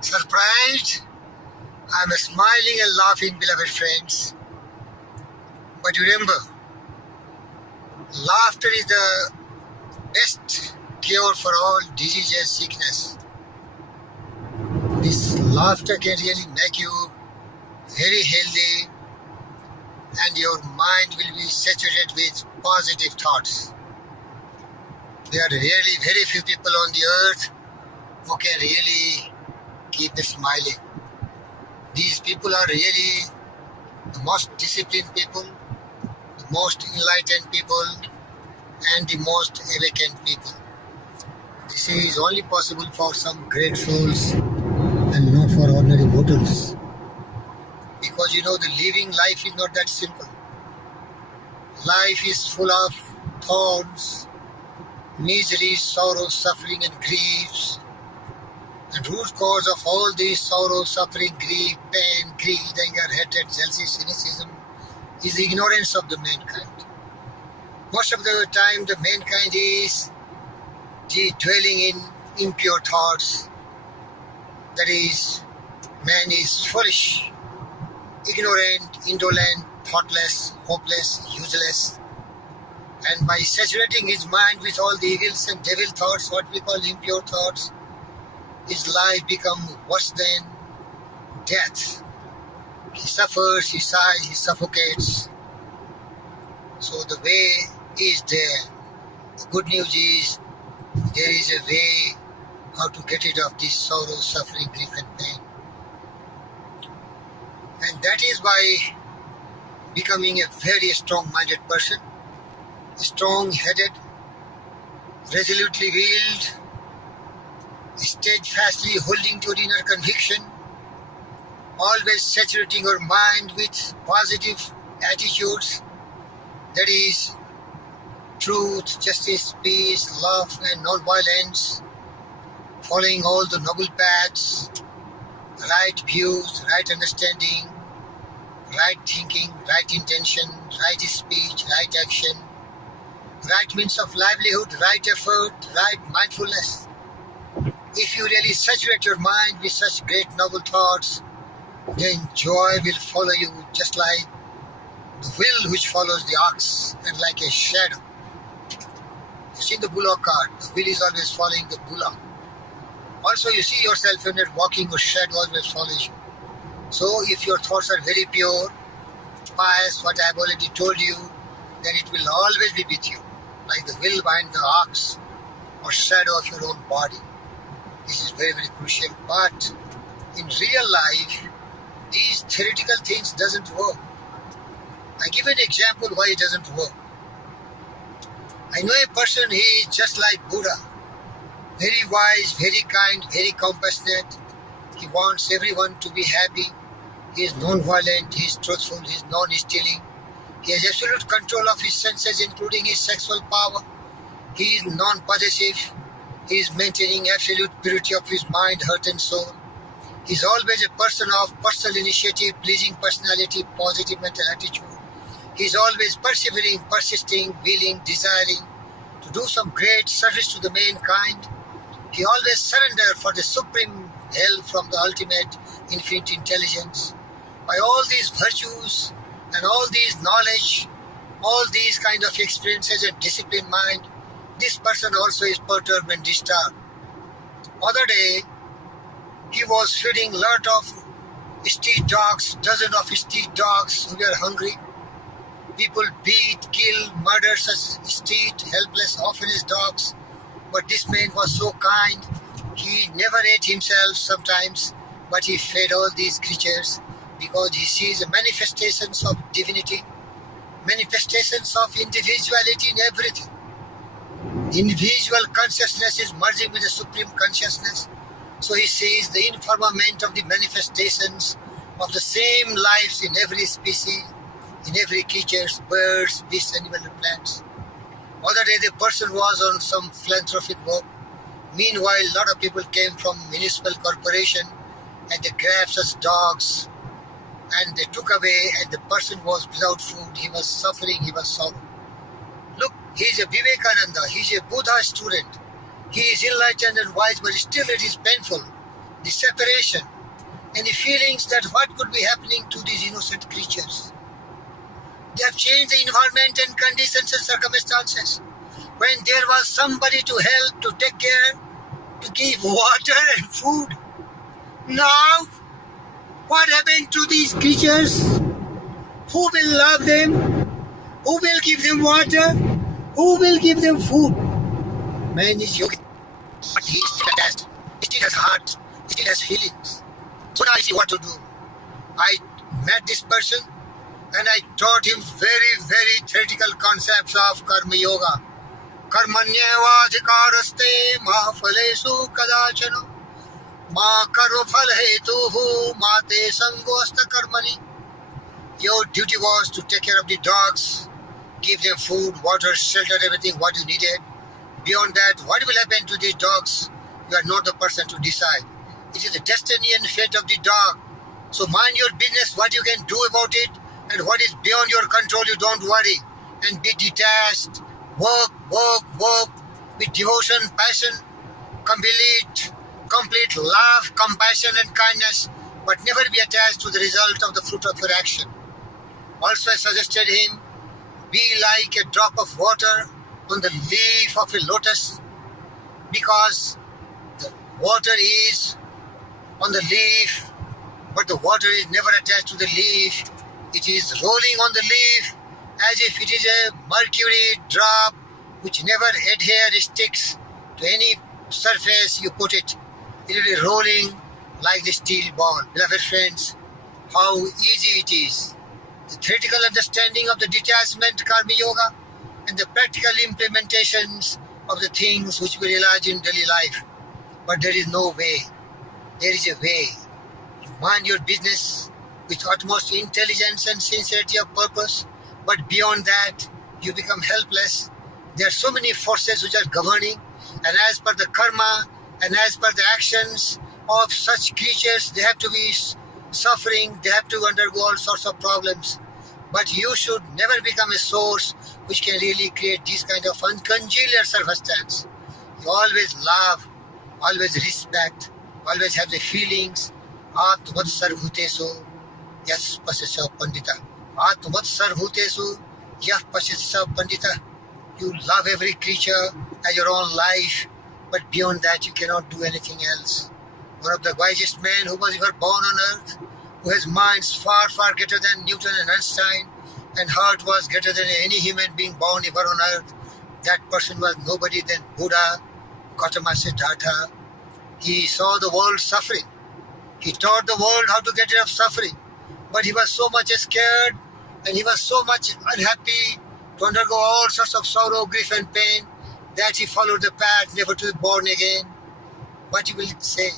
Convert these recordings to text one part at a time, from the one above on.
Surprised? I'm smiling and laughing, beloved friends. But remember, laughter is the best cure for all diseases, sickness. This laughter can really make you very healthy, and your mind will be saturated with positive thoughts. There are really very few people on the earth who can really keep smiling. These people are really the most disciplined people, the most enlightened people, and the most awakened people. This is only possible for some great souls and not for ordinary mortals. Because the living life is not that simple. Life is full of thorns, misery, sorrow, suffering, and griefs. And root cause of all these sorrow, suffering, grief, pain, greed, anger, hatred, jealousy, cynicism is the ignorance of the mankind. Most of the time the mankind is dwelling in impure thoughts. That is, man is foolish, ignorant, indolent, thoughtless, hopeless, useless. And by saturating his mind with all the evils and devil thoughts, what we call impure thoughts, his life becomes worse than death. He suffers, he sighs, he suffocates. So the way is there. The good news is there is a way how to get rid of this sorrow, suffering, grief and pain. And that is by becoming a very strong-minded person, strong-headed, resolutely willed, steadfastly holding to inner conviction, always saturating your mind with positive attitudes, that is, truth, justice, peace, love and non-violence, following all the noble paths, right views, right understanding, right thinking, right intention, right speech, right action, right means of livelihood, right effort, right mindfulness. If you really saturate your mind with such great noble thoughts, then joy will follow you just like the wheel which follows the ox and like a shadow. You see the bullock cart, the wheel is always following the bullock. Also you see yourself when you're walking, your shadow always follows you. So if your thoughts are very pure, pious, what I have already told you, then it will always be with you, like the wheel behind the ox or shadow of your own body. This is very, very crucial. But in real life, these theoretical things doesn't work. I give an example why it doesn't work. I know a person, he is just like Buddha. Very wise, very kind, very compassionate. He wants everyone to be happy. He is non-violent, he is truthful, he is non-stealing. He has absolute control of his senses, including his sexual power. He is non-possessive. He is maintaining absolute purity of his mind, heart and soul. He is always a person of personal initiative, pleasing personality, positive mental attitude. He is always persevering, persisting, willing, desiring to do some great service to the mankind. He always surrenders for the supreme help from the ultimate infinite intelligence. By all these virtues and all these knowledge, all these kind of experiences and disciplined mind, this person also is perturbed and disturbed. Other day, he was feeding lot of street dogs, dozens of street dogs who were hungry. People beat, kill, murder such street, helpless, orphanage dogs. But this man was so kind. He never ate himself sometimes, but he fed all these creatures because he sees the manifestations of divinity, manifestations of individuality in everything. Individual consciousness is merging with the supreme consciousness. So he sees the infirmament of the manifestations of the same lives in every species, in every creature, birds, beasts, animals and plants. Other day the person was on some philanthropic work. Meanwhile, a lot of people came from municipal corporation and they grabbed such dogs and they took away, and the person was without food. He was suffering, he was sorrow. Look, He is a Vivekananda, he is a Buddha student. He is enlightened and wise, but still it is painful. The separation and the feelings that what could be happening to these innocent creatures. They have changed the environment and conditions and circumstances. When there was somebody to help, to take care, to give water and food. Now, what happened to these creatures? Who will love them? Who will give them water? Who will give them food? Man is yogi, but he is still attached. He still has heart. He still has feelings. So now I see what to do. I met this person and I taught him very theoretical concepts of Karma Yoga. Karmanyevadhikaraste ma phalesu kadachana ma karma phal hetuhu ma te sangosta karmani. Your duty was to take care of the dogs, give them food, water, shelter, everything what you needed. Beyond that, what will happen to these dogs? You are not the person to decide. It is the destiny and fate of the dog. So mind your business, what you can do about it, and what is beyond your control, you don't worry. And be detached. Work with devotion, passion, complete love, compassion and kindness, but never be attached to the result of the fruit of your action. Also I suggested him, be like a drop of water on the leaf of a lotus, because the water is on the leaf, but the water is never attached to the leaf. It is rolling on the leaf as if it is a mercury drop which never adheres, sticks to any surface you put it. It will be rolling like the steel ball. Beloved friends, how easy it is. The theoretical understanding of the detachment Karma Yoga and the practical implementations of the things which we realize in daily life. But there is no way. There is a way. You mind your business with utmost intelligence and sincerity of purpose, but beyond that, you become helpless. There are so many forces which are governing, and as per the karma and as per the actions of such creatures, they have to be suffering, they have to undergo all sorts of problems. But you should never become a source which can really create this kind of uncongenial circumstance. You always love, always respect, always have the feelings. Atmatsar bhutesu yas pasisa pandita. Atmatsar bhutesu yas pasisa pandita. You love every creature as your own life, but beyond that you cannot do anything else. One of the wisest men who was ever born on earth, who has minds far greater than Newton and Einstein, and heart was greater than any human being born ever on earth. That person was nobody than Buddha, Gautama Siddhartha. He saw the world suffering. He taught the world how to get rid of suffering. But he was so much scared, and he was so much unhappy to undergo all sorts of sorrow, grief and pain, that he followed the path never to be born again. What he will say?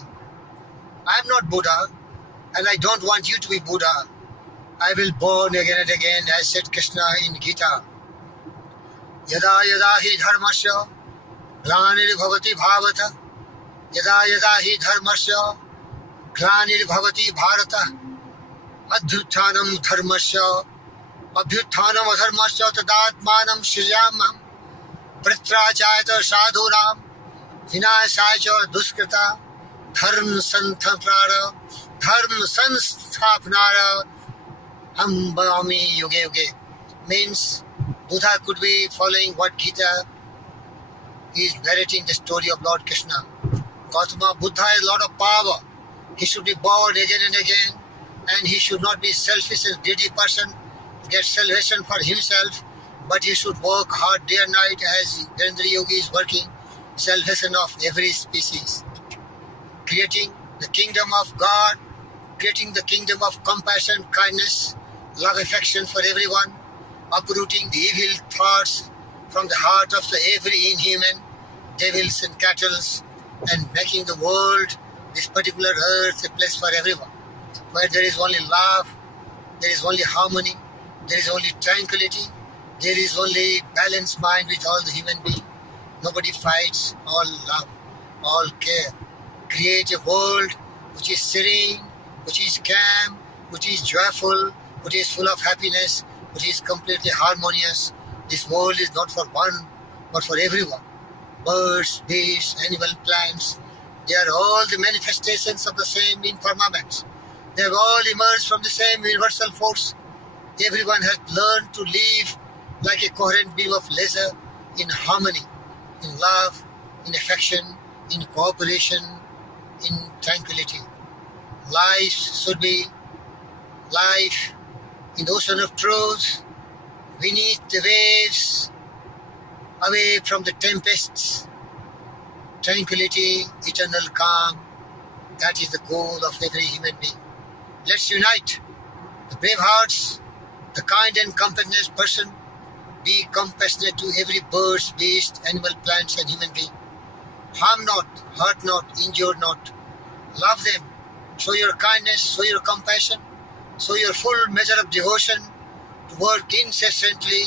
I am not Buddha, and I don't want you to be Buddha. I will born again and again, as said Krishna in Gita. Yada yada hi dharmasya glanir bhavati bhavata. Yada yada hi dharmasya glanir bhavati bharata. Adhyuthanam dharmasya abhyuthanam adharmasya tadatmanam shrijamam. Pritrachayata sadhunam vinasaya duskrita. Dharm santhapnara dharm sanstapnara hambami yuge yuge. Means Buddha could be following what Gita is narrating, the story of Lord Krishna. Gautama Buddha has a lot of power. He should be born again and again, and he should not be selfish and greedy person, get salvation for himself, but he should work hard day and night as Narendra Yogi is working, salvation of every species. Creating the kingdom of God, creating the kingdom of compassion, kindness, love, affection for everyone, uprooting the evil thoughts from the heart of every inhuman, devils and cattle, and making the world, this particular earth, a place for everyone, where there is only love, there is only harmony, there is only tranquility, there is only balanced mind with all the human beings. Nobody fights, all love, all care. Create a world which is serene, which is calm, which is joyful, which is full of happiness, which is completely harmonious. This world is not for one but for everyone. Birds, beasts, animal, plants, they are all the manifestations of the same infirmament. They have all emerged from the same universal force. Everyone has learned to live like a coherent beam of laser, in harmony, in love, in affection, in cooperation, in tranquility. Life should be life in the ocean of truth, beneath the waves, away from the tempests. Tranquility, eternal calm, that is the goal of every human being. Let's unite the brave hearts, the kind and compassionate person. Be compassionate to every bird, beast, animal, plants, and human being. Harm not, hurt not, injure not. Love them. Show your kindness, show your compassion, show your full measure of devotion to work incessantly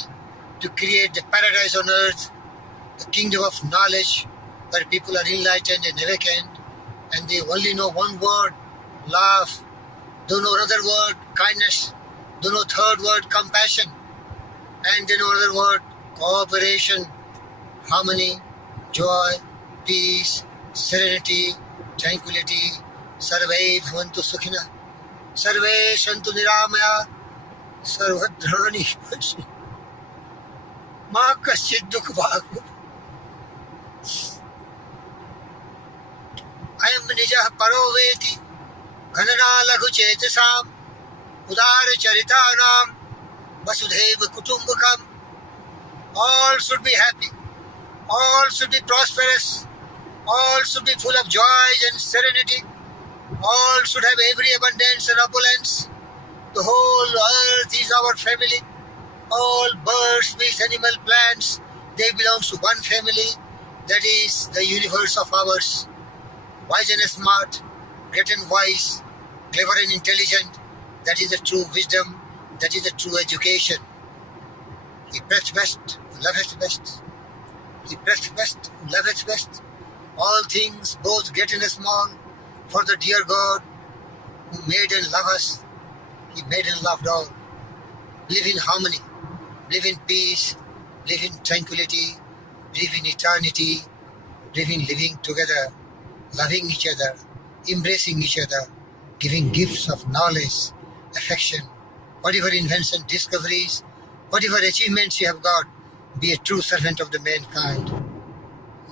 to create the paradise on earth, the kingdom of knowledge, where people are enlightened and awakened, and they only know one word, love. Don't know another word, kindness. Don't know third word, compassion. And then another word, cooperation, harmony, joy, peace, serenity, tranquility. Sarve bhavantu sukhina, sarve shantu niramaya, sarvadrani pashi. Ma kaschid dukh bhagavad. Ayam nijah paroveti, ghanana laghu chetasam, udara charitanam, vasudhaiva kutumbakam. All should be happy, all should be prosperous, all should be full of joy and serenity, all should have every abundance and opulence. The whole earth is our family. All birds, beasts, animal, plants, they belong to one family. That is the universe of ours. Wise and smart, great and wise, clever and intelligent. That is the true wisdom. That is the true education. He breath best, who loveth best. He breath best, who loveth best. All things, both great and small, for the dear God who made and loved us. He made and loved all. Live in harmony, live in peace, live in tranquility, live in eternity, live in living together, loving each other, embracing each other, giving gifts of knowledge, affection, whatever invention, discoveries, whatever achievements you have got, be a true servant of the mankind,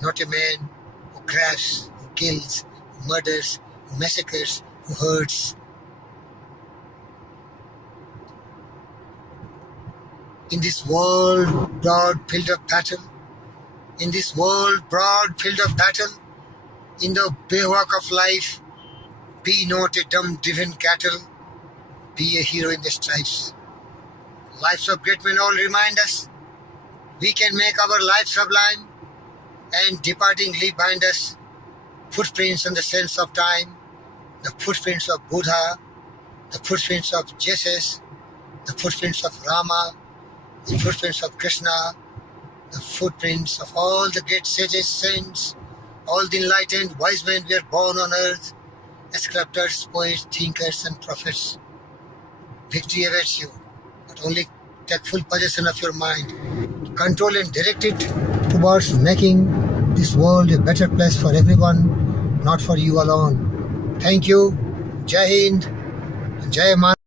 not a man who grabs, who kills, who murders, who massacres, who hurts. In this world broad field of battle, in this world broad field of battle, in the bivouac of life, be not a dumb driven cattle, be a hero in the stripes. Lives of great men all remind us we can make our life sublime, and departing leave behind us footprints in the sense of time, the footprints of Buddha, the footprints of Jesus, the footprints of Rama, the footprints of Krishna, the footprints of all the great sages, saints, all the enlightened wise men were born on earth, as sculptors, poets, thinkers, and prophets. Victory awaits you, but only take full possession of your mind. Control and direct it towards making this world a better place for everyone, not for you alone. Thank you. Jai Hind. Jai Mata.